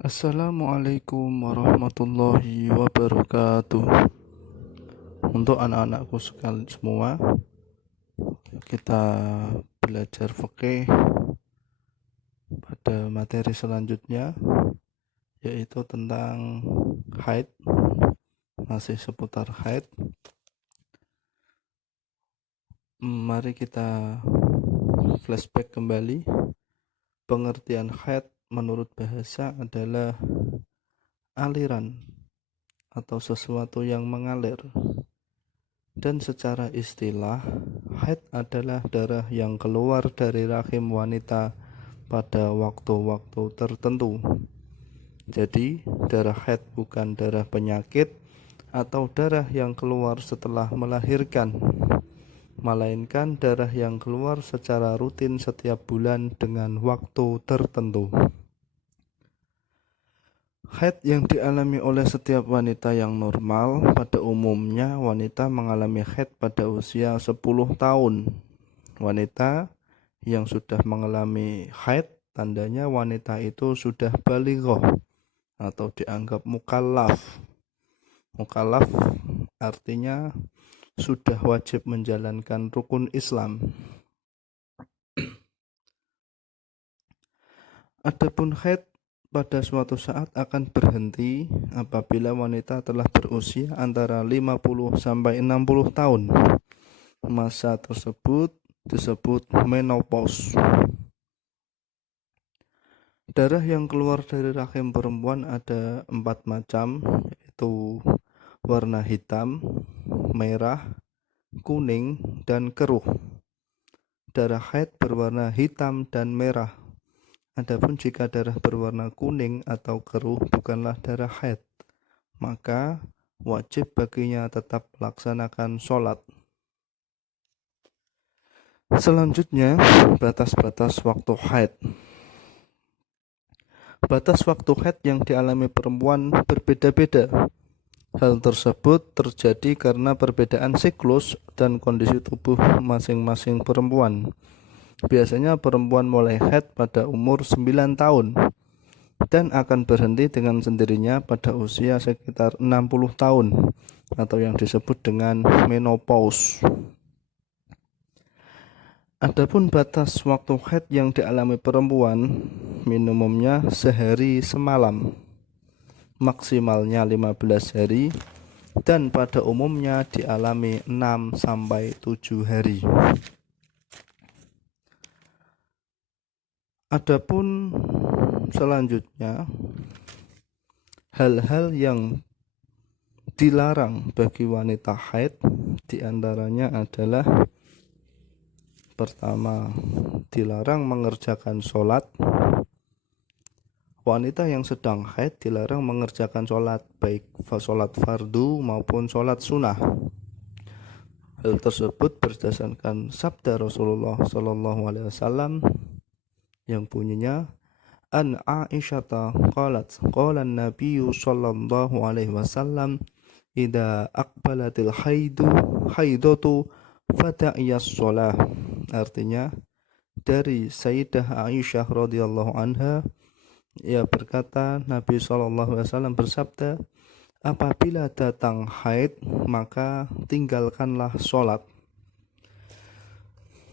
Assalamualaikum warahmatullahi wabarakatuh. Untuk anak-anakku sekalian semua, kita belajar fikih pada materi selanjutnya, yaitu tentang haid, masih seputar haid. Mari kita flashback kembali. Pengertian haid menurut bahasa adalah aliran atau sesuatu yang mengalir. Dan secara istilah, haid adalah darah yang keluar dari rahim wanita pada waktu-waktu tertentu. Jadi, darah haid bukan darah penyakit atau darah yang keluar setelah melahirkan, melainkan darah yang keluar secara rutin setiap bulan dengan waktu tertentu. Haid yang dialami oleh setiap wanita yang normal, pada umumnya wanita mengalami haid pada usia 10 tahun. Wanita yang sudah mengalami haid, tandanya wanita itu sudah balighah atau dianggap mukallaf. Mukallaf artinya sudah wajib menjalankan rukun Islam. Adapun haid pada suatu saat akan berhenti apabila wanita telah berusia antara 50 sampai 60 tahun. Masa tersebut disebut menopause. Darah yang keluar dari rahim perempuan ada 4 macam, yaitu warna hitam, merah, kuning, dan keruh. Darah haid berwarna hitam dan merah. Adapun jika darah berwarna kuning atau keruh bukanlah darah haid, maka wajib baginya tetap melaksanakan sholat. Selanjutnya, batas-batas waktu haid. Batas waktu haid yang dialami perempuan berbeda-beda. Hal tersebut terjadi karena perbedaan siklus dan kondisi tubuh masing-masing perempuan. Biasanya perempuan mulai haid pada umur 9 tahun dan akan berhenti dengan sendirinya pada usia sekitar 60 tahun atau yang disebut dengan menopause. Adapun batas waktu haid yang dialami perempuan minimumnya sehari semalam, maksimalnya 15 hari, dan pada umumnya dialami 6 sampai 7 hari. Adapun selanjutnya, hal-hal yang dilarang bagi wanita haid diantaranya adalah: pertama, dilarang mengerjakan sholat. Wanita yang sedang haid dilarang mengerjakan sholat, baik sholat fardu maupun sholat sunnah. Hal tersebut berdasarkan sabda Rasulullah SAW yang bunyinya, an Aisyata qalat qala an-nabiyyu sallallahu alaihi wasallam idza aqbalatil haidatu fada'iyas shalah. Artinya, dari Sayyidah Aisyah radhiyallahu anha, ia berkata, Nabi sallallahu alaihi wasallam bersabda, apabila datang haid maka tinggalkanlah sholat.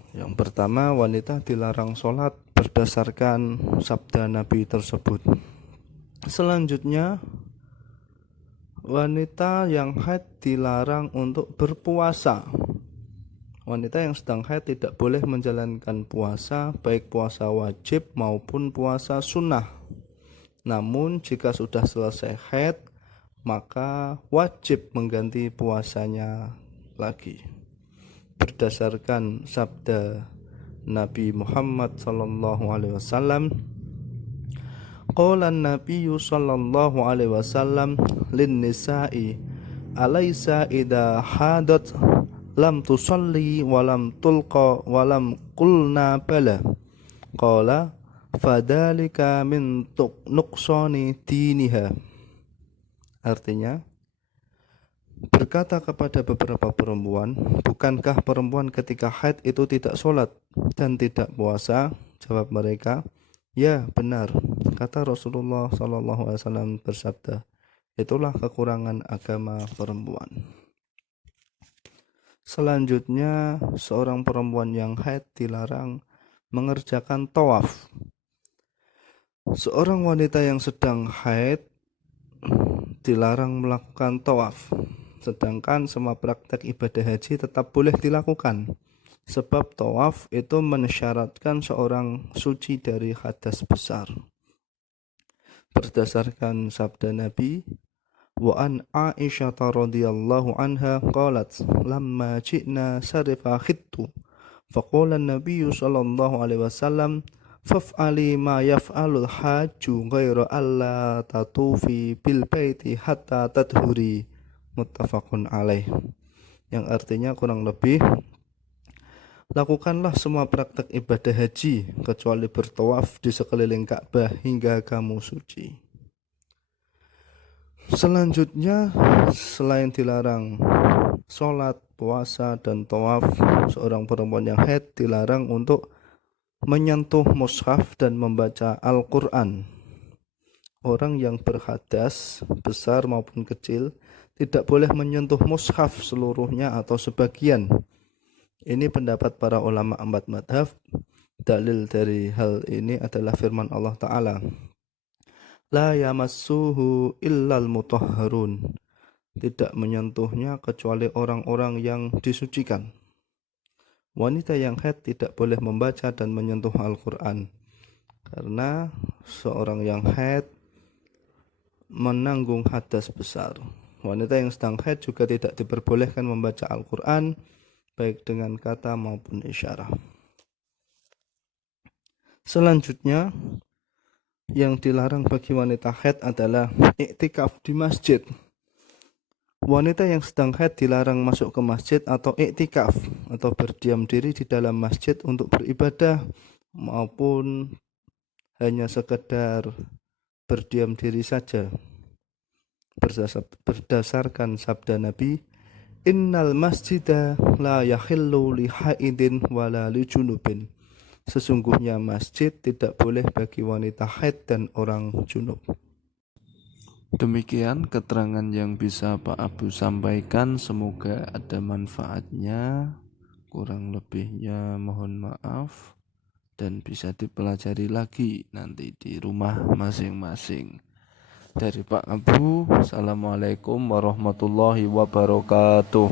Yang pertama, wanita dilarang sholat berdasarkan sabda Nabi tersebut. Selanjutnya, wanita yang haid dilarang untuk berpuasa. Wanita yang sedang haid tidak boleh menjalankan puasa, baik puasa wajib maupun puasa sunnah. Namun jika sudah selesai haid, maka wajib mengganti puasanya lagi. Berdasarkan sabda Nabi Muhammad sallallahu alaihi wasallam, qala an-nabiyyu sallallahu alaihi wasallam lin nisa'i alaysa idza hadat lam tusalli wa lam tulqa wa lam qulna bala qala fadhalika min nuqsani diniha. Artinya, berkata kepada beberapa perempuan, bukankah perempuan ketika haid itu tidak sholat dan tidak puasa? Jawab mereka, Ya, benar. Kata Rasulullah SAW bersabda, itulah kekurangan agama perempuan. Selanjutnya, seorang perempuan yang haid dilarang mengerjakan tawaf. Seorang wanita yang sedang haid dilarang melakukan tawaf, sedangkan semua praktek ibadah haji tetap boleh dilakukan. Sebab tawaf itu mensyaratkan seorang suci dari hadas besar. Berdasarkan sabda Nabi, wa an Aisyah radhiyallahu anha qalat lamma ji'na sarifa khittu faqala an-nabiy sallallahu alaihi wasallam faf'ali ma yaf'alul hajju ghaira alla tatufi bil baiti hatta tadhuri, muttafaqun alaih, yang artinya kurang lebih, lakukanlah semua praktek ibadah haji kecuali bertawaf di sekeliling Ka'bah hingga kamu suci. Selanjutnya, selain dilarang sholat, puasa, dan tawaf, seorang perempuan yang haid dilarang untuk menyentuh mushaf dan membaca Al-Quran. Orang yang berhadas, besar maupun kecil, tidak boleh menyentuh mushaf seluruhnya atau sebagian. Ini pendapat para ulama empat madhab. Dalil dari hal ini adalah firman Allah Ta'ala, la yamassuhu illal mutahharun, tidak menyentuhnya kecuali orang-orang yang disucikan. Wanita yang haid tidak boleh membaca dan menyentuh Al-Quran, karena seorang yang haid menanggung hadas besar. Wanita yang sedang haid juga tidak diperbolehkan membaca Al-Quran, baik dengan kata maupun isyarat. Selanjutnya, yang dilarang bagi wanita haid adalah iktikaf di masjid. Wanita yang sedang haid dilarang masuk ke masjid atau iktikaf atau berdiam diri di dalam masjid untuk beribadah maupun hanya sekedar berdiam diri saja. Berdasarkan sabda Nabi, innal masjida la yakhillu li haidin wala li junubin. Sesungguhnya masjid tidak boleh bagi wanita haid dan orang junub. Demikian keterangan yang bisa Pak Abu sampaikan, semoga ada manfaatnya. Kurang lebihnya mohon maaf dan bisa dipelajari lagi nanti di rumah masing-masing. Dari Pak Abu, Assalamualaikum warahmatullahi wabarakatuh.